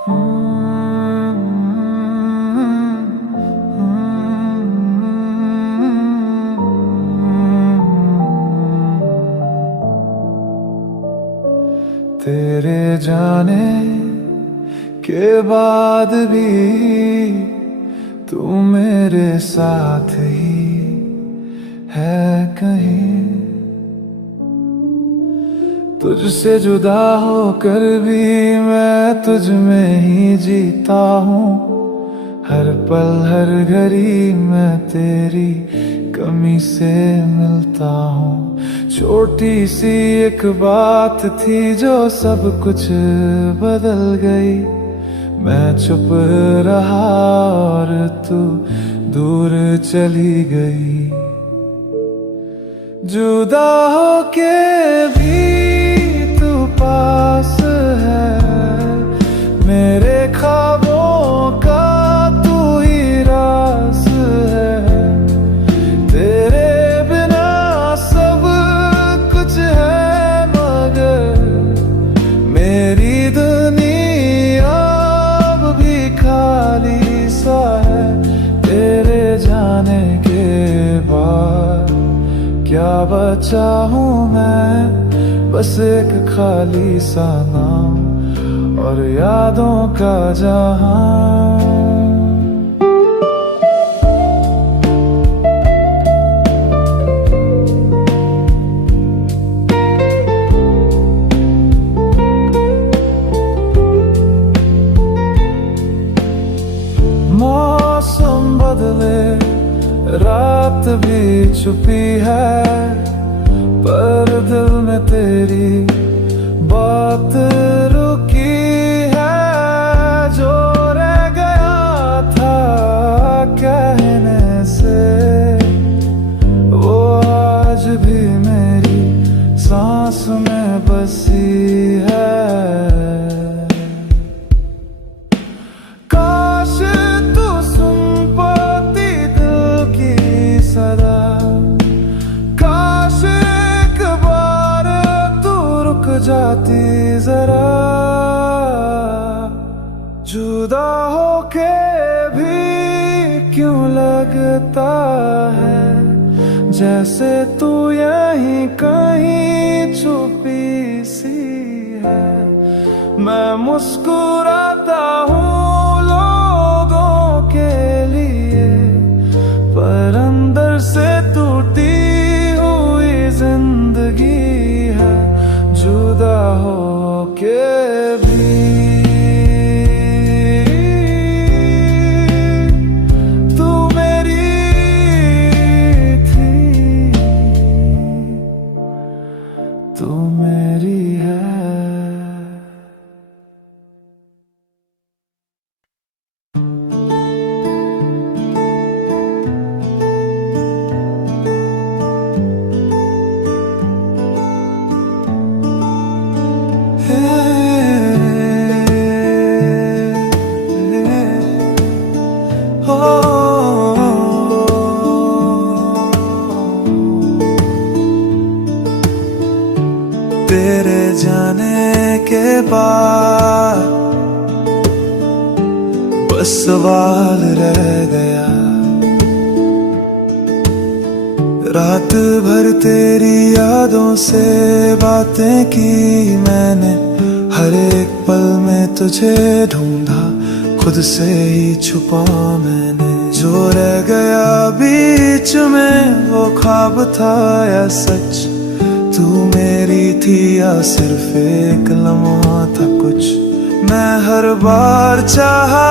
तेरे जाने के बाद भी तू मेरे साथ ही है कहीं। तुझसे जुदा होकर भी मैं तुझ में ही जीता हूँ। हर पल हर घड़ी मैं तेरी कमी से मिलता हूँ। छोटी सी एक बात थी जो सब कुछ बदल गई। मैं चुप रहा और तू दूर चली गई। जुदा होके भी तू पास है। मेरे ख्वाबों का तू ही रास है। तेरे बिना सब कुछ है मगर मेरी दुनिया अब भी खाली सा है। तेरे जाने के बाद क्या बचा हूँ मैं, बस एक खाली सा नाम और यादों का जहां। मौसम बदले रात भी छुपी है, पर दिल में तेरी बात रुकी है। जो रह गया था कहने से वो आज भी मेरी सांस में बसी है। जाती जरा जुदा होके भी क्यों लगता है जैसे तू यहीं कहीं छुपी सी है। मैं मुस्कुराता हूँ लोगों के लिए, पर अंदर से टूटी हुई जिंदगी है। जुदा होके भी तू मेरी थी, तू मेरी है। तेरे जाने के बाद बस सवाल रह गया। रात भर तेरी यादों से बातें की मैंने। हर एक पल में तुझे ढूंढा, खुद से ही छुपा मैंने। जो रह गया बीच में वो ख्वाब था या सच, तू मेरी थी या सिर्फ एक लम्हा था कुछ। मैं हर बार चाहा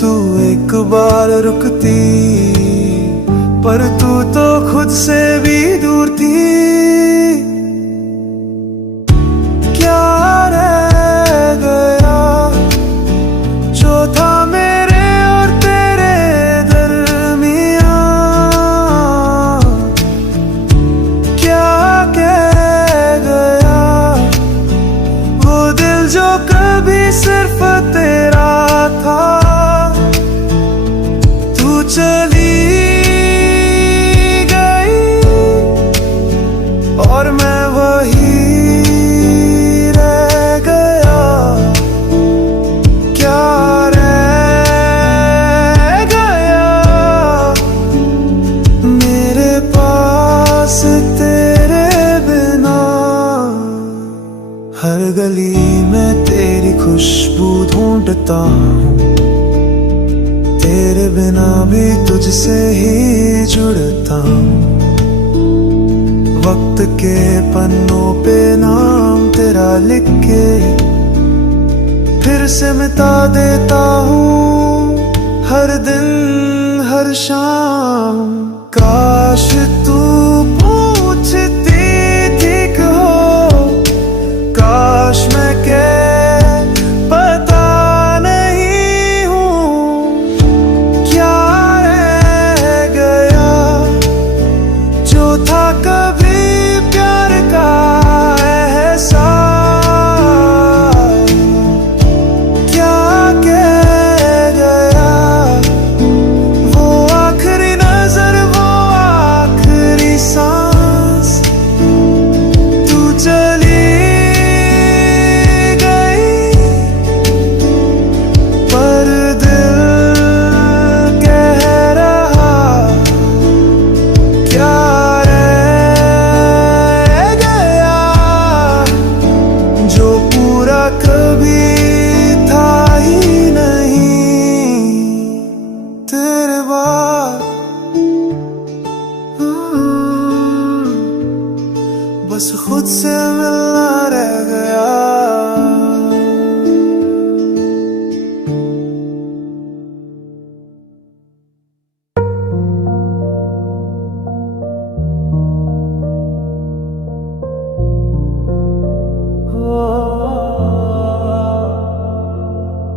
तू एक बार रुकती, पर तू तो खुद से भी दूर थी। क्या रह गया जो था मेरे और तेरे दरमियां? क्या कह गया वो दिल जो कभी सिर्फ तेरा था? तू चली गई हर गली में तेरी खुशबू ढूंढता हूँ, तेरे बिना भी तुझसे ही जुड़ता हूँ। वक्त के पन्नों पे नाम तेरा लिख के फिर से मिटा देता हूँ, हर दिन हर शाम। काश तू पूछती ठीक हो, काश मैं क्या पता नहीं हूँ, क्या रह गया जो था कभी प्यार का एहसास। बस खुद से मिलना रह गया।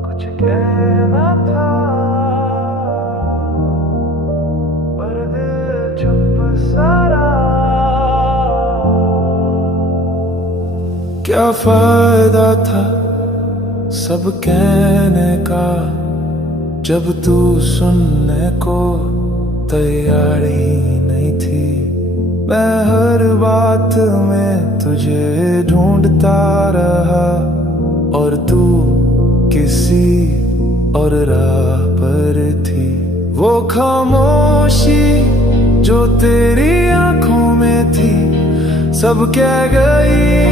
कुछ कहना था पर दिल चुप सारा। क्या फायदा था सब कहने का जब तू सुनने को तैयार ही नहीं थी। मैं हर बात में तुझे ढूंढता रहा और तू किसी और राह पर थी। वो खामोशी जो तेरी आंखों में थी सब कह गई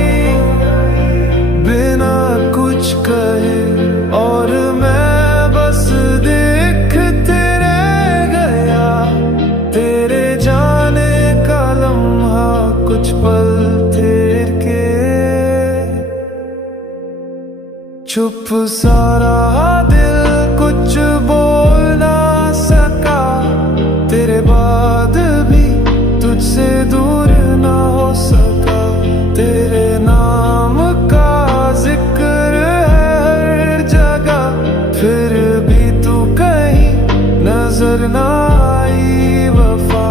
बिना कुछ कहे, और मैं बस देखते रह गया तेरे जाने का लम्हा कुछ पल ठहर के। चुप सारा दिल कुछ बोल ना सका, तेरे बाद भी तुझसे दूर ना हो सका। तेरे नाम का जिक्र है हर जगह, फिर भी तू कहीं नजर ना आई वफा।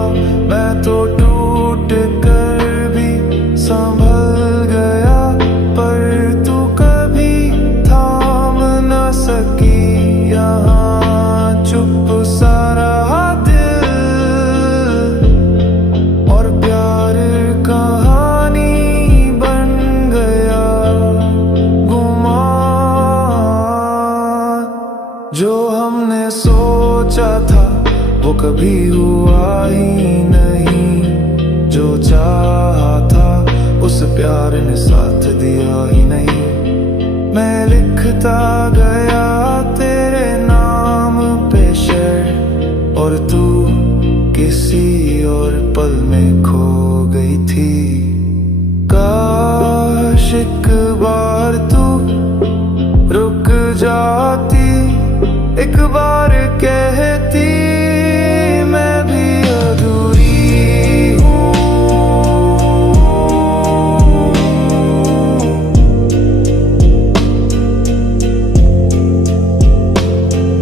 मैं तो टूट कर भी संभल गया पर तू कभी थाम ना सकी यहाँ। चुप सारा दिल और प्यार कहानी बन गया गुमान। जो हमने सोचा था वो कभी हुआ ही नहीं, जो चाहा था उस प्यार ने साथ दिया ही नहीं। मैं लिखता गया तेरे नाम पे शेर और तू किसी और पल में खो गई थी। काश एक बार तू रुक जाती, एक बार कहती मैं भी अधूरी हूँ।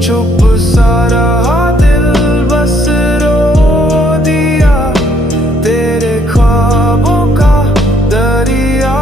चुप सारा दिल बस रो दिया, तेरे ख्वाबों का दरिया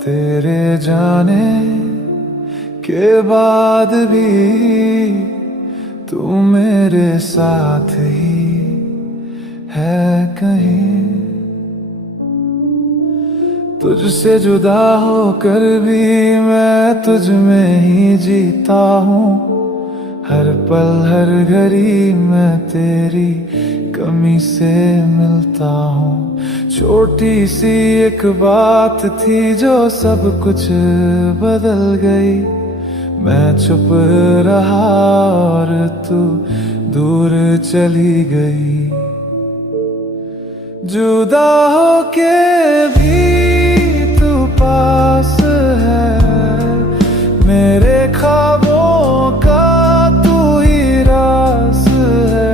तेरे जाने के बाद भी तू मेरे साथ ही है कहीं। तुझसे जुदा होकर भी मैं तुझ में ही जीता हूँ। हर पल हर घड़ी मैं तेरी कमी से मिलता हूँ। छोटी सी एक बात थी जो सब कुछ बदल गई। मैं चुप रहा और तू दूर चली गई। जुदा होके भी तू पास है, मेरे ख्वाबों का तू ही रास है।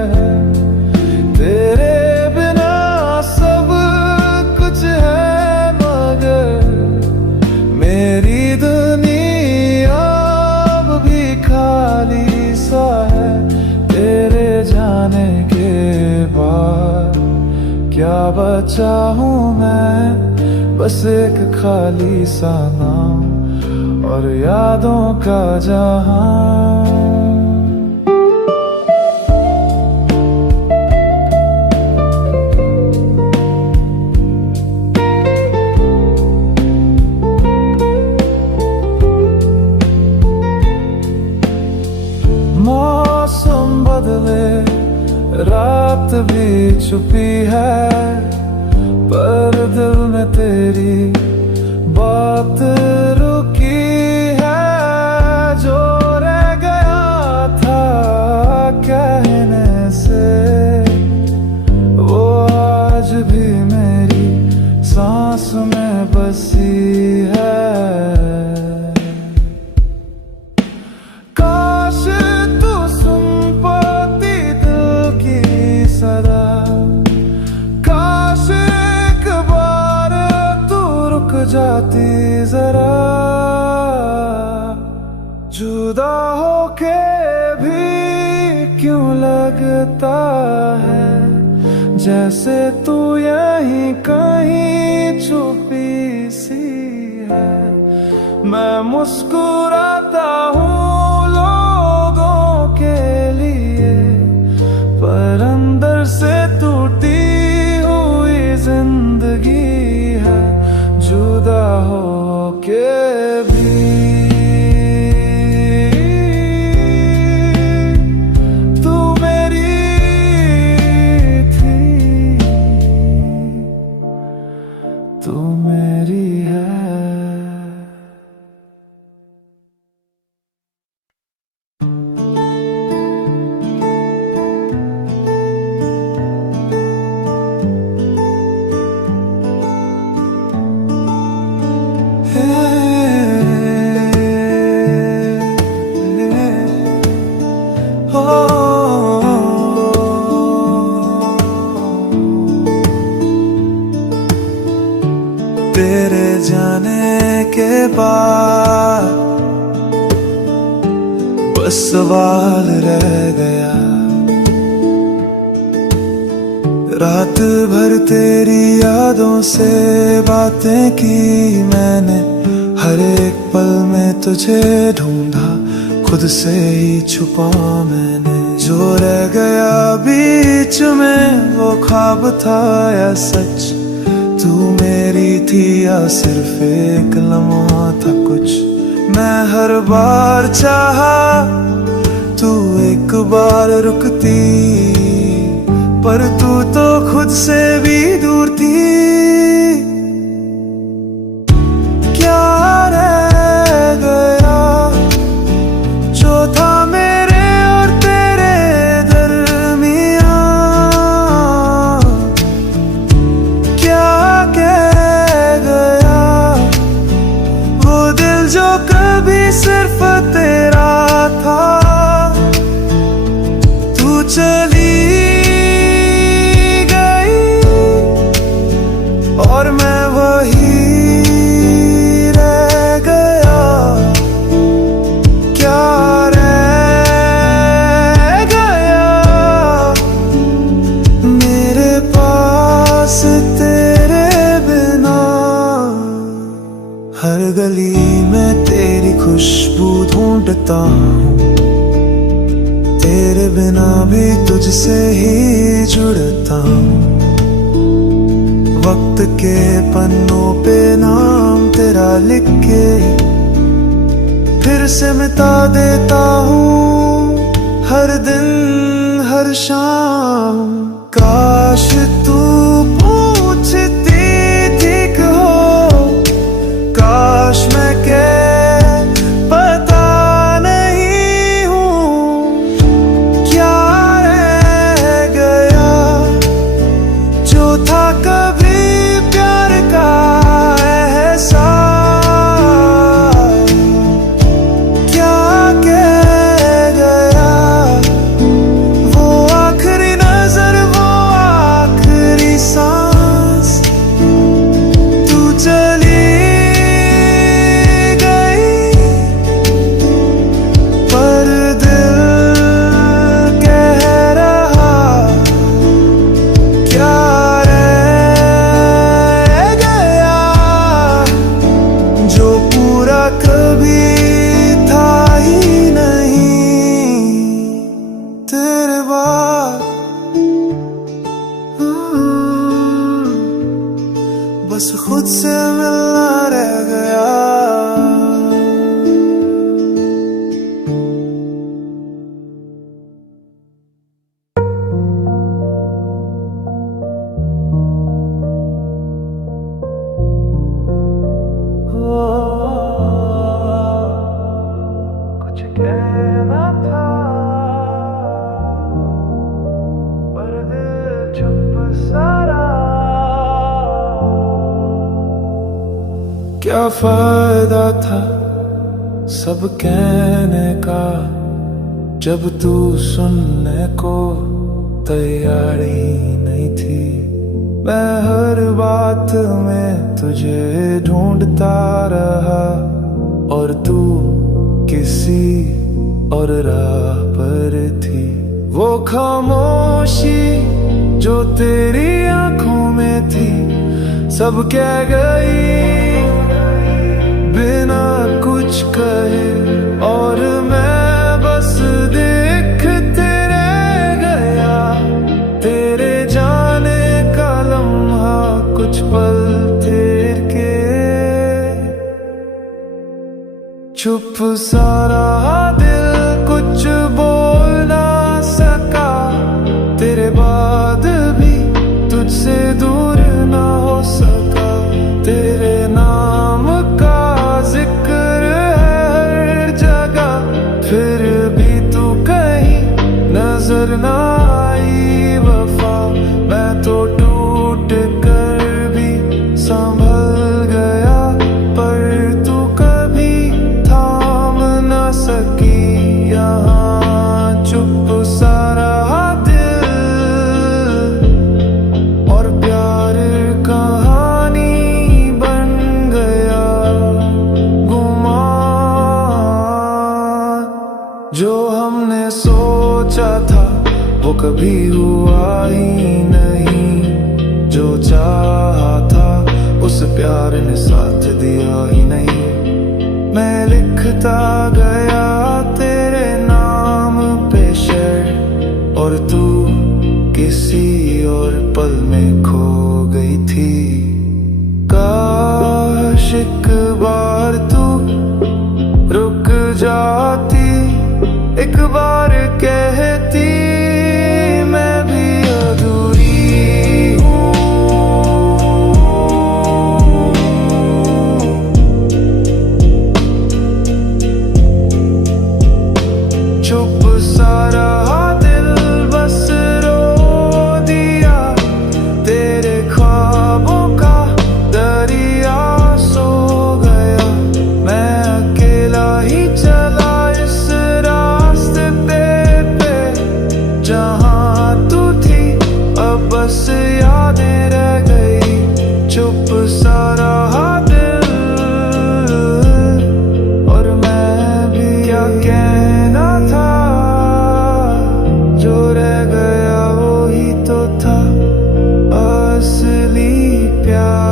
तेरे बिना सब कुछ है मगर मेरी दुनिया अब भी खाली सा है। तेरे जाने के बाद क्या बचा हूँ मैं, बस एक खाली सा नाम और यादों का जहां। मौसम बदले रात भी छुपी है, पर दिल में तेरी बात रुकी है। जो रह गया था कहने से वो आज भी मेरी सांस में बसी है। जाती जरा, जुदा होके भी क्यों लगता है जैसे तू यहीं कहीं छुपी सी है। मैं मुस्कुराता हूँ लोगों के लिए, पर अंदर से टूटी हुई जिंदगी है। जुदा होके भी तू मेरी थी, तू मेरी है। तेरे जाने के बाद बस सवाल रह गया। रात भर तेरी यादों से बातें की मैंने, हर एक पल में तुझे ढूंढा, खुद से ही छुपा मैंने। जो रह गया बीच में वो ख्वाब था या सच, तू मेरी थी या सिर्फ एक लम्हा था कुछ। मैं हर बार चाहा तू एक बार रुकती, पर तू तो खुद से भी दूर थी। क्या रह गया जो था मेरे और तेरे दरमियां? क्या कह गया वो दिल जो कभी सिर्फ तेरा था? तू चली और मैं वही रह गया। क्या रह गया मेरे पास तेरे बिना? हर वक्त के पन्नों पे नाम तेरा लिख के फिर से मिटा देता हूँ हर दिन हर शाम। काश तू पूछती ठीक हो, काश मैं कह पता नहीं हूँ क्या रह गया जो था कभी प्यार का एहसास। बस खुद से मिलना रह गया। कुछ कहना था पर दिल चुप सारा। क्या फायदा था सब कहने का जब तू सुनने को तैयार ही नहीं थी। मैं हर बात में तुझे ढूंढता रहा और तू किसी और राह पर थी। वो खामोशी जो तेरी आंखों में थी सब कह गई बिना कुछ कहे, और मैं बस देखते रह गया तेरे जाने का लम्हा कुछ पल ठहर के। चुप सारा दिल कुछ बोल ना सका, तेरे बाद भी तुझसे दूर ना हो सका। तेरे नाम का जिक्र है हर जगह, फिर भी तू कहीं नजर ना आई वफा। मैं तो टूट कर भी संभल गया पर तू कभी थाम ना सकी यहाँ। चुप सारा दिल और प्यार कहानी बन गया गुमान। जो हमने सोचा था वो कभी हुआ ही नहीं, जो चाहा था उस प्यार ने साथ दिया ही नहीं। मैं लिखता गया तेरे नाम पे शेर और तू किसी और पल में खो गई थी। काश एक बार तू रुक जाती, एक बार कहती मैं भी अधूरी हूँ। चुप सारा दिल बस रो दिया, तेरे ख्वाबों का दरिया सो गया। मैं अकेला ही चला इस रास्ते पे जहाँ तू थी, अब बस यादें रह गई। चुप सारा दिल और मैं भी क्या कहना था, जो रह गया वो ही तो था असली प्यार।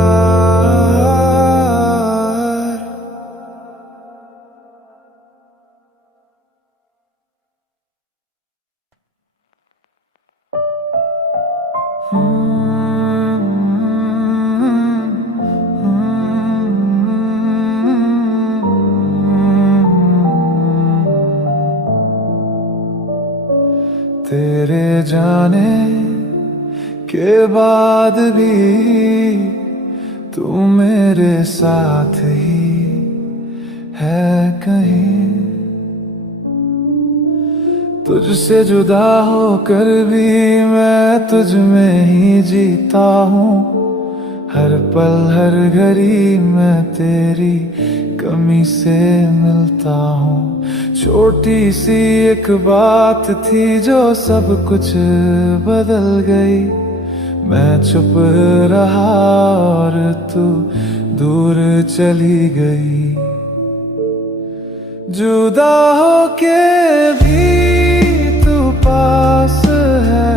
जाने के बाद भी तू मेरे साथ ही है कहीं। तुझसे जुदा होकर भी मैं तुझ में ही जीता हूँ। हर पल हर घड़ी मैं तेरी कमी से मिलता हूँ। छोटी सी एक बात थी जो सब कुछ बदल गई। मैं चुप रहा और तू दूर चली गई। जुदा होके भी तू पास है,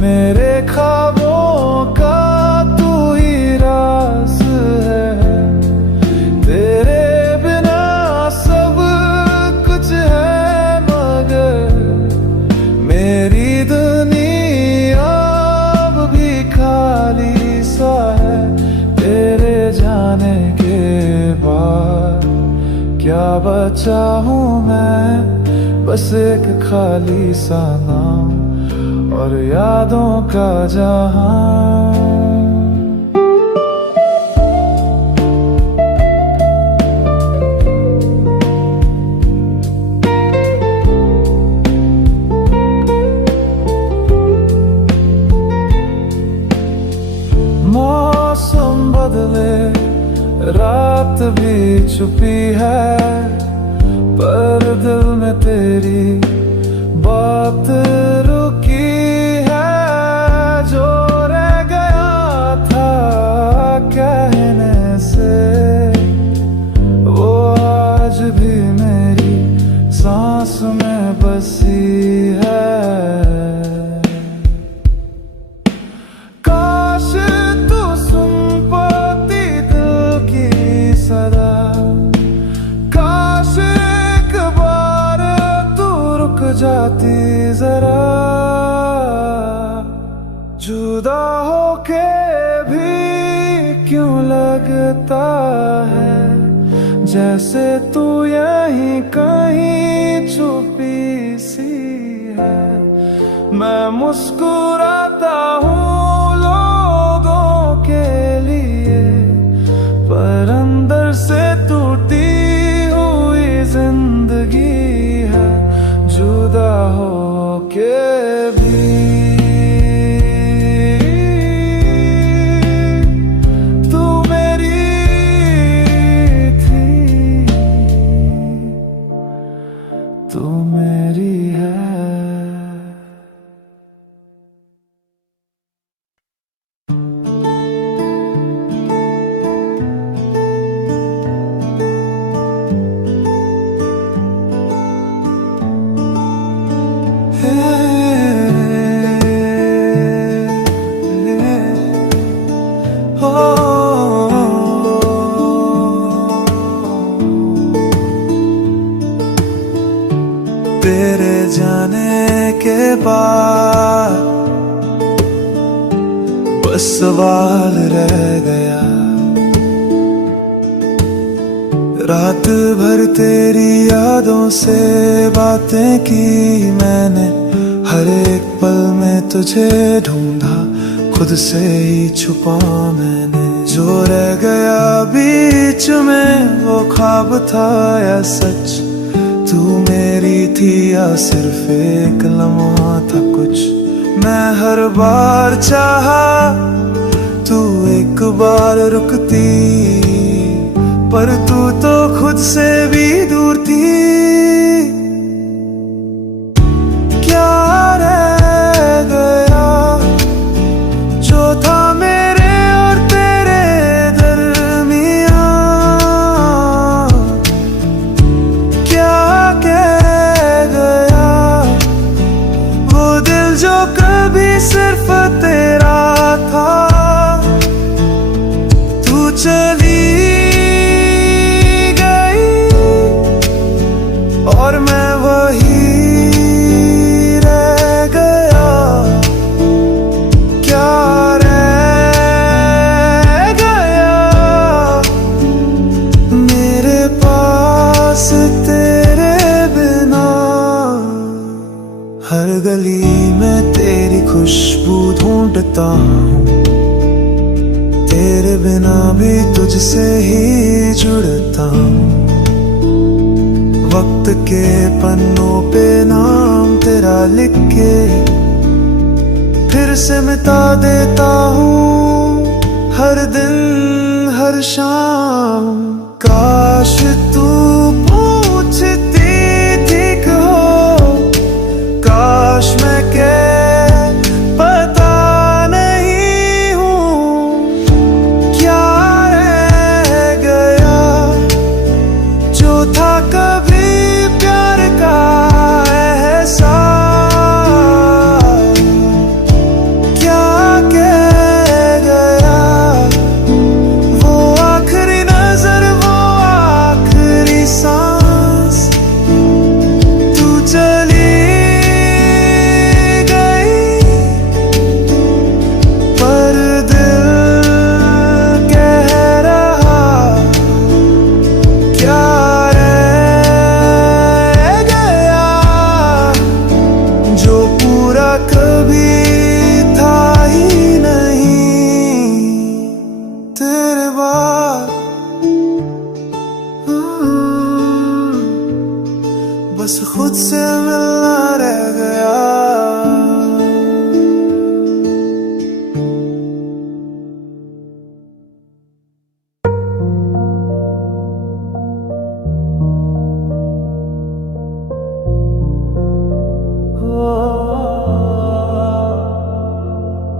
मेरे ख्वाबों का तू ही रास है। तेरे बिना सब कुछ है मगर मेरी दुनिया अब भी खाली सा है। तेरे जाने के बाद क्या बचा हूँ मैं, बस एक खाली सा नाम और यादों का जहां। मौसम बदले रात भी छुपी है, पर दिल में तेरी बात रुकी है। जो रह गया था कहने से वो आज भी मेरी सांस में बसी है। काश तू सुन पाती दिल की सदा, काश एक बार तू रुक जाती जरा। जुदा होके भी क्यों लगता है जैसे तू यहीं कहीं छुपी सी है। मैं मुस्कुराता हूँ लोगों के लिए, पर अंदर से टूटी हुई जिंदगी है। जुदा होके भी तू मेरी थी, तू मेरी है। तेरे जाने के बाद बस सवाल रह गया। रात भर तेरी यादों से बातें की मैंने, हर एक पल में तुझे ढूंढा, खुद से ही छुपा मैंने। जो रह गया बीच में वो ख्वाब था या सच, तू मेरी थी या सिर्फ एक लम्हा था कुछ। मैं हर बार चाहा तू एक बार रुकती, पर तू तो खुद से भी दूर थी। क्या रह गया जो था मेरे और तेरे दरमियां? क्या कह गया वो दिल जो कभी सिर्फ तेरा था? तू चली और मैं वही रह गया। क्या रह गया मेरे पास तेरे बिना? हर गली में ढूंढता हूँ, तेरे बिना भी तुझसे ही जुड़ता हूँ। वक्त के पन्नों पे नाम तेरा लिख के फिर से मिटा देता हूँ, हर दिन हर शाम। काश तू पूछती ठीक हो, काश मैं पता नहीं हूँ क्या रह गया जो था कभी प्यार का एहसास। बस खुद से मिलना रह गया।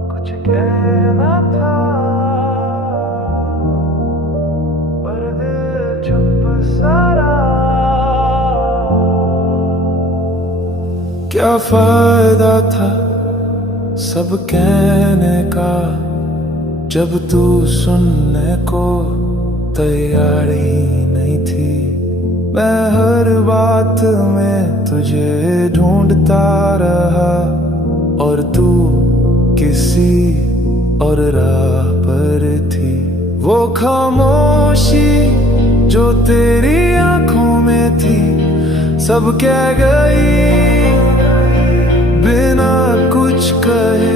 कुछ कहना था पर दिल चुप सारा। क्या फायदा था सब कहने का जब तू सुनने को तैयार ही नहीं थी। मैं हर बात में तुझे ढूंढता रहा और तू किसी और राह पर थी। वो खामोशी जो तेरी आंखों में थी सब कह गई बिना कुछ कहे,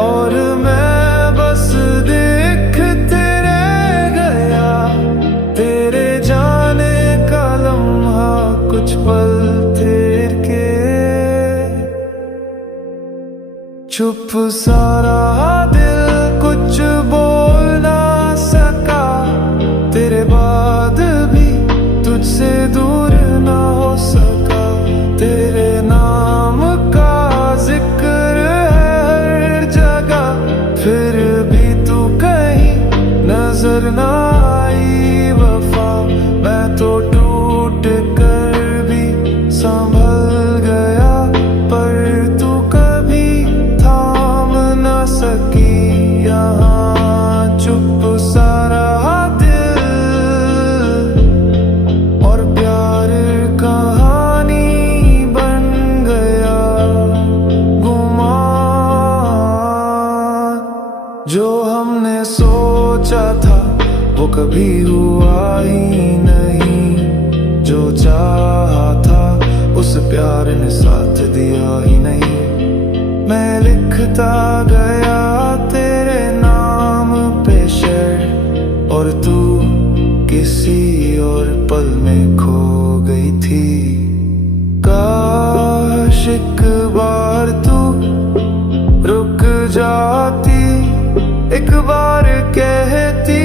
और मैं बस देखते रह गया तेरे जाने का लम्हा कुछ पल ठहर के। चुप सारा दिल कुछ बोल ना सका, तेरे बाद भी तुझसे दूर ना हो सका। तेरे नाम का जिक्र है हर जगह, फिर भी तू कहीं नजर ना आई वफा। मैं तो टूट कर भी संभल गया पर तू कभी थाम ना सकी यहाँ। चुप सारा दिल और प्यार कहानी बन गया गुमान। जो हमने सोचा था वो कभी हुआ ही नहीं, जो चाहा था उस प्यार ने साथ दिया ही नहीं। मैं लिखता गया तेरे नाम पे शेर और तू किसी और पल में खो गई थी। काश एक बार तू रुक जाती, एक बार कहती